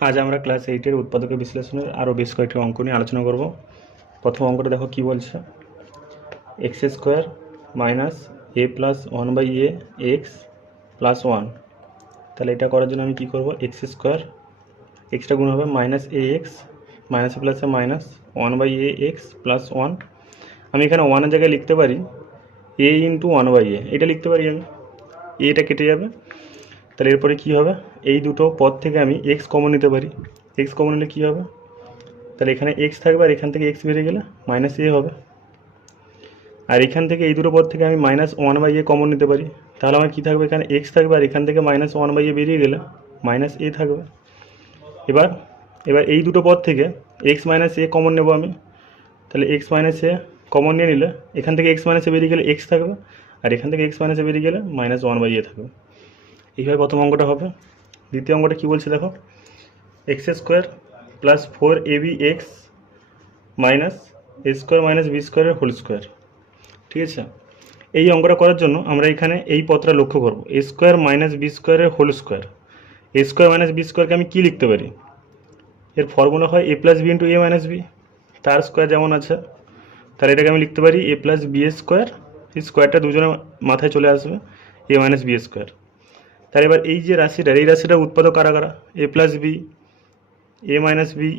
আজ আমরা ক্লাস 8-এর উৎপাদকের বিশ্লেষণের আরও বেশ কয়েকটি অঙ্ক নিয়ে আলোচনা করব। প্রথম অঙ্কটা দেখো কি বলছে, x square minus a plus one by a x plus one. তাহলে এটা করার জন্য আমি কি করব, এক্স স্কোয়ার, এক্সটা গুণ হবে মাইনাস এ এক্স, মাইনাসে প্লাসে minus one by a x plus one. আমি এখানে ওয়ানের জায়গায় লিখতে পারি a into one by a, এটা লিখতে পারি আমি, এটা কেটে যাবে। তাহলে এরপরে কী হবে, এই দুটো পদ থেকে আমি এক্স কমন নিতে পারি। এক্স কমন নিলে কী হবে, তাহলে এখানে এক্স থাকবে আর এখান থেকে এক্স বেরিয়ে গেলে মাইনাস এ হবে। আর এখান থেকে এই দুটো পদ থেকে আমি minus one by a common নিতে পারি। তাহলে আমার কী থাকবে, এখানে এক্স থাকবে আর এখান থেকে মাইনাস ওয়ান বাই এ বেরিয়ে গেলে মাইনাস এ থাকবে। এবার এবার এই দুটো পদ থেকে এক্স মাইনাস এ কমন নেব আমি। তাহলে এক্স মাইনাস এ কমন নিয়ে নিলে এখান থেকে এক্স মাইনাস এ বেরিয়ে গেলে এক্স থাকবে আর এখান থেকে এক্স মাইনাস এ বেরিয়ে গেলে মাইনাস ওয়ান বাই এ থাকবে। এইভাবে প্রথম অঙ্কটা হবে। দ্বিতীয় অঙ্কটা কী বলছে দেখো, x square plus four A B x minus A square minus B স্কোয়ারের হোল স্কোয়ার। ঠিক আছে, এই অঙ্কটা করার জন্য আমরা এখানে এই পদটা লক্ষ্য করব, এ স্কোয়ার মাইনাস বি স্কোয়ারের হোল স্কোয়ার। এ স্কোয়ার মাইনাস বি স্কোয়ারকে আমি কী লিখতে পারি, এর ফর্মুলা হয় এ প্লাস বি ইন্টু এ মাইনাস বি, তার স্কোয়ার যেমন আছে। তাহলে এটাকে আমি লিখতে পারি এ প্লাস বি স্কোয়ার, এই স্কোয়ারটা দুজনের মাথায় চলে আসবে, এ মাইনাস বি স্কোয়ার। তাহলে এবার এই যে রাশিটা, এই রাশিটার উৎপাদক কারা কারা, এ প্লাস বি, এ মাইনাস বি,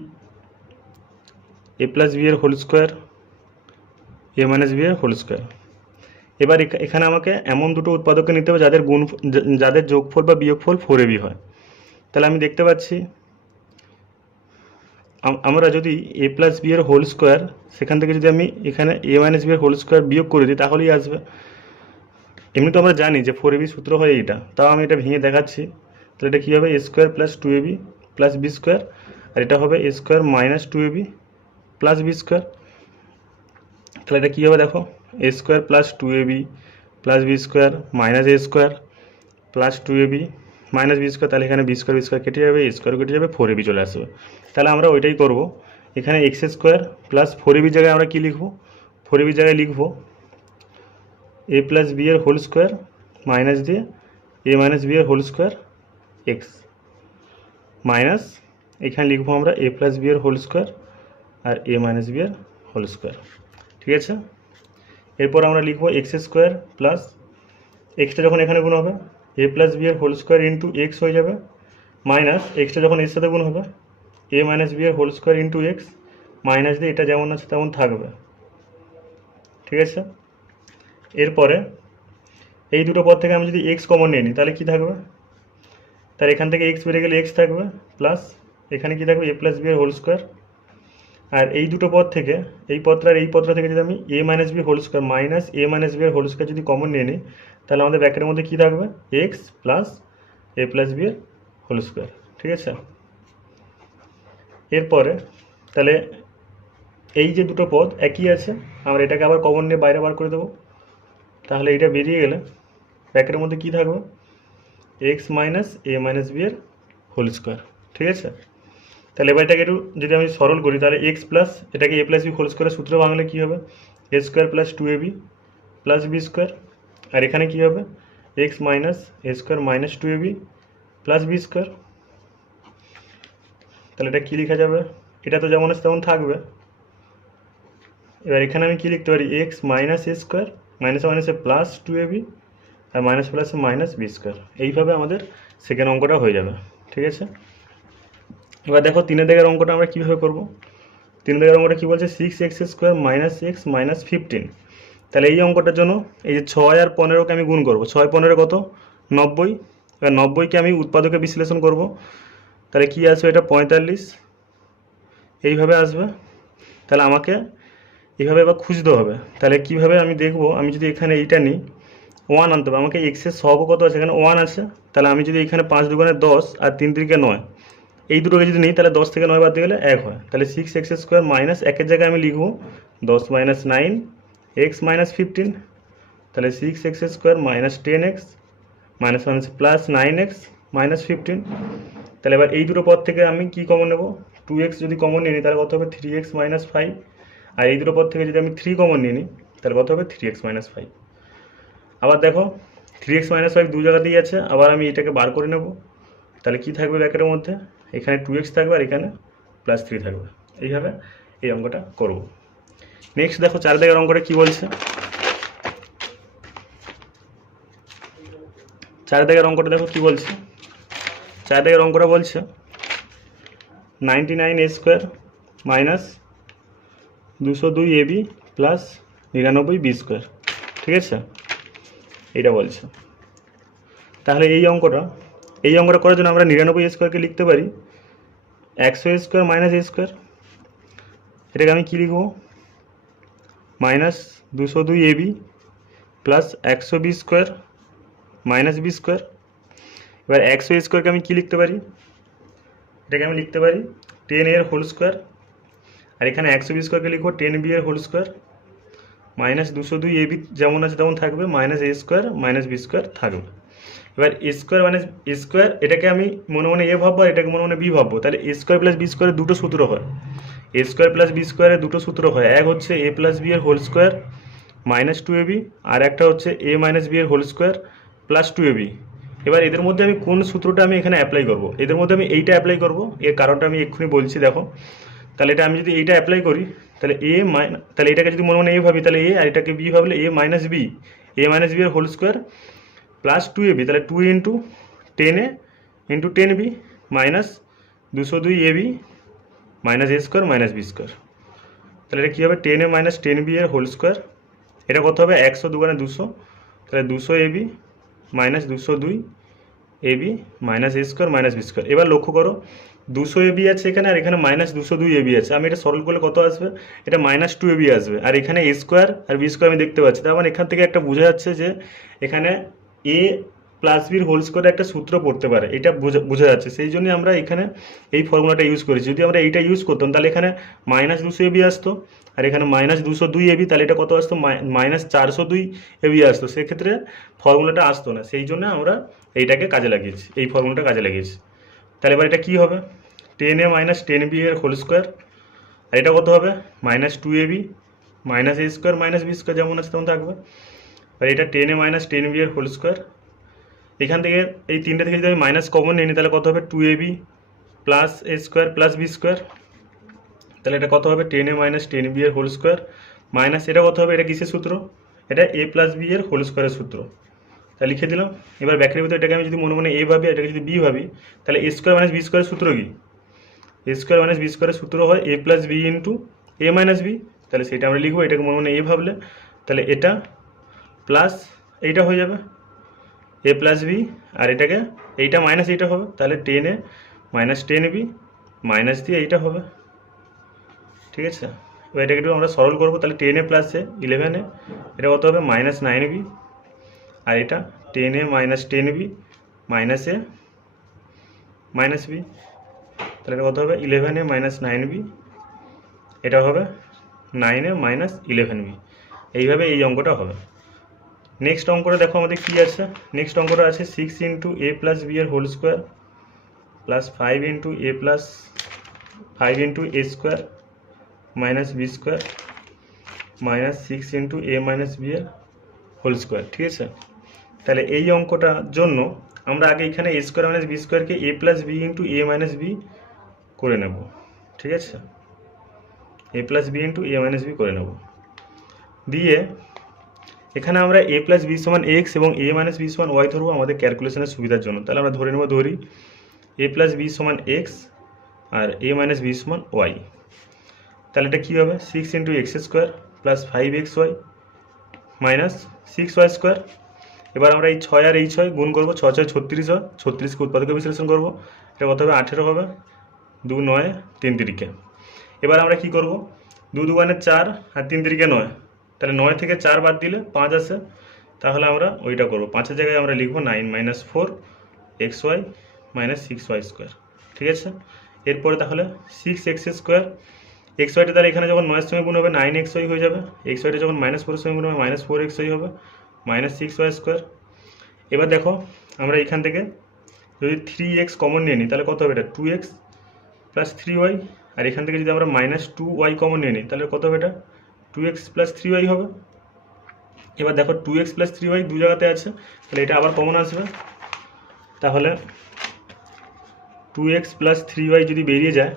এ প্লাস বি এর হোল স্কোয়ার, এ মাইনাস বি এর হোল স্কোয়ার। এবার এখানে আমাকে এমন দুটো উৎপাদককে নিতে হবে যাদের যাদের যোগফল বা বিয়োগফল ফোর এবি হয়। তাহলে আমি দেখতে পাচ্ছি আমরা যদি এ প্লাস বি এর হোল স্কোয়ার, সেখান থেকে যদি আমি এখানে এ মাইনাস বি এর হোল স্কোয়ার বিয়োগ করে দিই তাহলেই আসবে। এমনি তো আমরা জানি যে ফোর এবি সূত্র হয় এইটা, তাও আমি এটা ভেঙে দেখাচ্ছি। তাহলে এটা কী হবে, A square plus two A B plus B square, আর এটা হবে A square minus two A B plus B square. তাহলে এটা কী হবে দেখো, A square plus two A B plus B square minus A square plus two A B minus B square. তাহলে এখানে বি স্কোয়ার কেটে যাবে, এ স্কোয়ার কেটে যাবে, ফোর এবি চলে আসবে। তাহলে আমরা ওইটাই করব, এখানে এক্স স্কোয়ার প্লাস ফোর এবির জায়গায় আমরা কী লিখব, ফোর এবির জায়গায় লিখব এ প্লাস বি এর হোল স্কোয়ার মাইনাস দিয়ে এ মাইনাস বি এর হোল স্কোয়ার এক্স মাইনাস এখানে লিখবো আমরা এ প্লাস বি এর হোল স্কোয়ার আর এ মাইনাস বি এর হোল স্কোয়ার। ঠিক আছে, এরপর আমরা লিখবো এক্স স্কোয়ার প্লাস এক্সটা যখন এখানে গুণ হবে এ প্লাস বি এর হোল স্কোয়ার ইন্টু এক্স হয়ে যাবে, মাইনাস এক্সটা যখন এর সাথে গুণ হবে এ মাইনাস বি এর whole square into x, minus দিয়ে এটা যেমন আছে তেমন থাকবে। ঠিক আছে, এরপরে এই দুটো পদ থেকে আমি যদি এক্স কমন নিয়ে নিই তাহলে কী থাকবে, তার এখান থেকে এক্স বেরিয়ে গেলে এক্স থাকবে প্লাস এখানে কী থাকবে এ প্লাস বি এর হোল স্কোয়ার। আর এই দুটো পদ থেকে এই পদটা আর এই পদটা থেকে যদি আমি A minus B whole square minus A minus B এর হোল স্কোয়ার যদি কমন নিয়ে নিই তাহলে আমাদের ব্র্যাকেটের মধ্যে কী থাকবে, X plus A plus B এর হোল স্কোয়ার। ঠিক আছে, এরপরে তাহলে এই যে দুটো পদ একই আছে, আমরা এটাকে আবার কমন নিয়ে বাইরে বার করে দেবো। তাহলে এটা বেরিয়ে গেলে ব্র্যাকেটের মধ্যে কী থাকবে, x minus A minus B এর হোল স্কোয়ার। ঠিক আছে, তাহলে এবার এটাকে একটু যদি আমি সরল করি তাহলে এক্স প্লাস এটাকে এ প্লাস বি হোল স্কোয়ারের সূত্র বাংলা কী হবে, A square plus two A B plus B square. আর এখানে কী হবে, x minus A square minus two A B plus B square. তাহলে এটা কী লেখা যাবে, এটা তো যেমন আছে তেমন থাকবে। এবার এখানে আমি কী লিখতে পারি, এক্স মাইনাস এ স্কোয়ার মাইনাসে মাইনাসে plus two A B R minus প্লাসে মাইনাস বি স্কোয়ার। এইভাবে আমাদের সেকেন্ড অঙ্কটা হয়ে যাবে। ঠিক আছে, এবার দেখো তিনের দাগের অঙ্কটা আমরা কীভাবে করব। তিন দাগের অঙ্কটা কী বলছে, six x square minus x minus 15। তাহলে এই অঙ্কটার জন্য এই যে 6 আর 15কে আমি গুণ করব, 6 15 কত 90। এবার 90কে আমি উৎপাদকে বিশ্লেষণ করব, তাহলে কী আসবে, এটা 45 এইভাবে আসবে। তাহলে আমাকে এইভাবে এবার খুঁজতে হবে। তাহলে কীভাবে আমি দেখব, আমি যদি এখানে এইটা নিই 1 আনতে হবে, আমাকে এক্সের সহগ কত আছে, এখানে 1 আছে। তাহলে আমি যদি এখানে 5 দুগুণে 10 আর 3 3কে 9, এই দুটোকে যদি নিই তাহলে 10 থেকে 9 বাদ দিয়ে গেলে 1 হয়। তাহলে সিক্স এক্স স্কোয়ার মাইনাস 1-এর জায়গায় আমি লিখব 10 মাইনাস 9 এক্স মাইনাস 15। তাহলে six x square minus 10 x minus minus plus 9 x minus 15। তাহলে এবার এই দুটো পদ থেকে আমি কি কমন নেব, 2x যদি কমন নিয়ে নিই তাহলে কত হবে 3x মাইনাস 5। আর এই দুটো পদ থেকে যদি আমি 3 কমন নিয়ে নিই তাহলে কত হবে 3x মাইনাস 5। আবার দেখো 3x মাইনাস 5 দু জায়গাতেই আছে, আবার আমি এটাকে বার করে নেব। তাহলে কি থাকবে ব্র্যাকেটের মধ্যে, এখানে 2x থাকবে আর এখানে +3 থাকবে। এইভাবে এই অঙ্কটা করব। নেক্সট দেখো 4 দাগের অঙ্কটা কি বলছে। 4 দাগের অঙ্কটা দেখো কি বলছে। 4 দাগের অঙ্কটা বলছে 99a² minus 202ab plus 99b²। ঠিক আছে, এইটা বলছে। তাহলে এই অঙ্কটা করার জন্য আমরা 99a² লিখতে পারি 100a² মাইনাস a²। এটাকে আমি কী লিখব, minus 202ab plus 100b² minus b²। এবার 100a²কে আমি কী লিখতে পারি, এটাকে আমি লিখতে পারি 10a² আর এখানে 100b²কে লিখব 10b² মাইনাস 202ab যেমন আছে তেমন থাকবে, মাইনাস a² মাইনাস b² থাকবে। এবার a² মাইনাস a², এটাকে আমি মনে মনে এ ভাববো আর এটাকে মনে মনে বি ভাববো। তাহলে a² প্লাস b² দুটো সূত্র হয়, a² প্লাস b² দুটো সূত্র হয়। এক হচ্ছে a প্লাস b এর হোল স্কোয়ার মাইনাস 2ab, আর একটা হচ্ছে a মাইনাস b এর হোল স্কোয়ার প্লাস 2ab। এবার এদের মধ্যে আমি কোন সূত্রটা আমি এখানে অ্যাপ্লাই করব, এদের মধ্যে আমি এইটা অ্যাপ্লাই করব। এর কারণটা আমি এক্ষুনি বলছি, দেখো। তাহলে এটা আমি যদি এইটা অ্যাপ্লাই করি তাহলে তাহলে এটাকে যদি মনে মনে এ ভাবি তাহলে এ, আর এটাকে বি ভাবলে a মাইনাস বি এর হোল স্কোয়ার প্লাস 2ab, তাহলে 2 into 10a into 10b minus 202ab minus a² minus b²। তাহলে এটা কী হবে 10a মাইনাস 10b এর হোল স্কোয়ার। এটা কত হবে 100 দুগুণে 200, তাহলে 200ab minus 202ab minus a² minus b²। এবার লক্ষ্য করো 200ab আছে এখানে আর এখানে মাইনাস 202ab আছে। আমি এটা সরল করলে কত আসবে, এটা মাইনাস 2ab আসবে। আর এখানে a² আর b² আমি দেখতে পাচ্ছি। তার মানে এখান থেকে একটা বোঝা যাচ্ছে যে এখানে a প্লাস বির হোল স্কোয়ারে একটা সূত্র পড়তে পারে, এটা বোঝা যাচ্ছে। সেই জন্যই আমরা এখানে এই ফর্মুলাটা ইউজ করেছি। যদি আমরা এইটা ইউজ করতাম তাহলে এখানে মাইনাস 200ab আসতো আর এখানে মাইনাস 202ab, তাহলে এটা কত আসতো মাইনাস 402ab আসতো। সেক্ষেত্রে ফর্মুলাটা আসতো না, সেই জন্য আমরা এইটাকে কাজে লাগিয়েছি, এই ফর্মুলাটা কাজে লাগিয়েছি। তাহলে এবার এটা কী হবে 10a মাইনাস 10b এর হোল স্কোয়ার, আর এটা কত হবে minus 2ab minus a² minus b² যেমন আছে তেমন থাকবে। আর এটা 10a মাইনাস 10b এর হোল স্কোয়ার। এখান থেকে এই তিনটে থেকে যদি আমি মাইনাস কমন নিই তাহলে কত হবে 2ab plus a² plus b²। তাহলে এটা কত হবে 10a মাইনাস 10b এর হোল স্কোয়ার মাইনাস এটা কত হবে, এটা কিসের সূত্র, এটা a প্লাস b এর হোল স্কোয়ারের সূত্র। তাহলে লিখে দিলাম। এবার ব্যাকের ভিতরে এটাকে আমি যদি মনে মনে a ভাবি, এটাকে যদি b ভাবি, তাহলে a² মাইনাস b² সূত্র কি, a² মাইনাস b² সূত্র হয় a plus b into a minus b। তাহলে সেটা আমরা লিখবো, এটাকে মনে মনে a ভাবলে তাহলে এটা প্লাস এইটা হয়ে যাবে a প্লাস বি, আর এটাকে এইটা মাইনাস এইটা হবে, তাহলে 10a মাইনাস 10b মাইনাস দিয়ে এইটা হবে। ঠিক আছে, এবার এটাকে একটু আমরা সরল করবো। তাহলে 10a প্লাস এ 11a, এটা কত হবে মাইনাস 9b, আর এটা 10a minus 10b minus A minus B, তাহলে এটা কত হবে 11a মাইনাস 9b, এটা হবে 9a মাইনাস 11b। এইভাবে এই অঙ্কটা হবে। নেক্সট অঙ্কটা দেখো আমাদের কী আছে। নেক্সট অঙ্কটা আছে 6 ইন্টু a প্লাস বি এর whole square plus 5 into a plus 5 into a² minus b² minus 6 into a minus B এর হোল স্কোয়ার। ঠিক আছে, তাহলে এই অঙ্কটার জন্য আমরা আগে এখানে a² মাইনাস b²কে a plus B into a minus B করে নেব। ঠিক আছে, a plus B into a minus B করে নেব। দিয়ে এখানে আমরা a প্লাস বি সমান এক্স এবং a মাইনাস বি সমান ওয়াই ধরবো আমাদের ক্যালকুলেশনের সুবিধার জন্য। তাহলে আমরা ধরি a প্লাস বি সমান এক্স আর a মাইনাস বি সমান ওয়াই। তাহলে এটা কী হবে 6 into x² plus 5xy minus 6y²। এবার আমরা এই 6 আর এই 6 গুণ করবো, 6 6 36 হয়, 36কে উৎপাদকে বিশ্লেষণ করবো। এটা কত হবে 18 হবে, 2 9 3 তিরিকে। এবার আমরা কি করব 2 দুগুণে 4 আর 3 তিরিকে 9, তাহলে 9 থেকে 4 বাদ দিলে 5 আসে। তাহলে আমরা ওইটা করবো, 5-এর জায়গায় আমরা লিখবো 9 মাইনাস 4xy মাইনাস 6y²। ঠিক আছে, এরপরে তাহলে 6x², xyটা তাহলে এখানে যখন 9-এর সঙ্গে গুণ হবে 9xy হয়ে যাবে, xyটা যখন মাইনাস 4-এর সঙ্গে গুণ হবে মাইনাস 4xy হবে, মাইনাস 6y²। এবার দেখো আমরা এখান থেকে যদি 3x কমন নিয়ে নিই তাহলে কত হবে, এটা 2x প্লাস 3y, আর এখান থেকে যদি আমরা মাইনাস 2y কমন নিয়ে নিই তাহলে কত হবে, এটা 2x প্লাস 3y হবে। এবার দেখো 2x প্লাস 3y দু জায়গাতে আছে, তাহলে এটা আবার কমন আসবে। তাহলে 2x প্লাস 3y যদি বেরিয়ে যায়,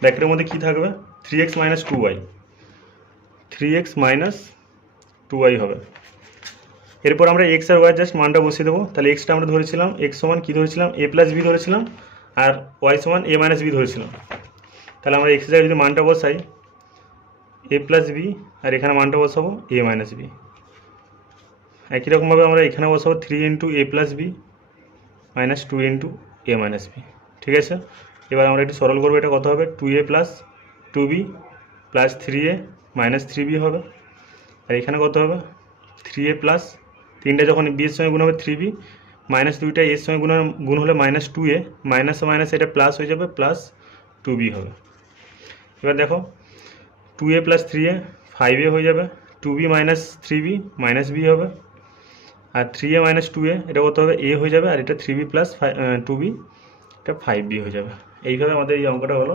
ব্র্যাকেটের মধ্যে কী থাকবে? 3x minus 2y, 3x minus 2y হবে। এরপর আমরা এক্স আর ওয়াই জাস্ট মানটা বসিয়ে দেবো। তাহলে এক্সটা আমরা ধরেছিলাম এক্স সমান কী ধরেছিলাম? a প্লাস বি ধরেছিলাম, আর ওয়াই সমান a মাইনাস বি ধরেছিলাম। তাহলে আমরা এক্সের জায়গায় যদি মানটা বসাই a প্লাস বি, আর এখানে মানটা বসাবো a মাইনাস বি। একই রকমভাবে আমরা এখানে বসাবো 3 into a plus b minus 2 into a minus b. ঠিক আছে, এবার আমরা একটু সরল করবো। এটা কত হবে? 2a plus 2b plus 3a minus 3b হবে। আর এখানে কত হবে? 3a প্লাস 3টা যখন b এর সঙ্গে গুণ হবে 3b, মাইনাস 2টা এর সঙ্গে গুণ হলে মাইনাস 2a, মাইনাস মাইনাস এটা প্লাস হয়ে যাবে, প্লাস 2b হবে। এবার দেখো 2a প্লাস 3a 5a হয়ে যাবে, 2b minus 3b minus b হবে, আর 3a মাইনাস 2a এটা কত হবে? a হয়ে যাবে, আর এটা 3b প্লাস 2b এটা 5b হয়ে যাবে। এইভাবে আমাদের এই অঙ্কটা হলো।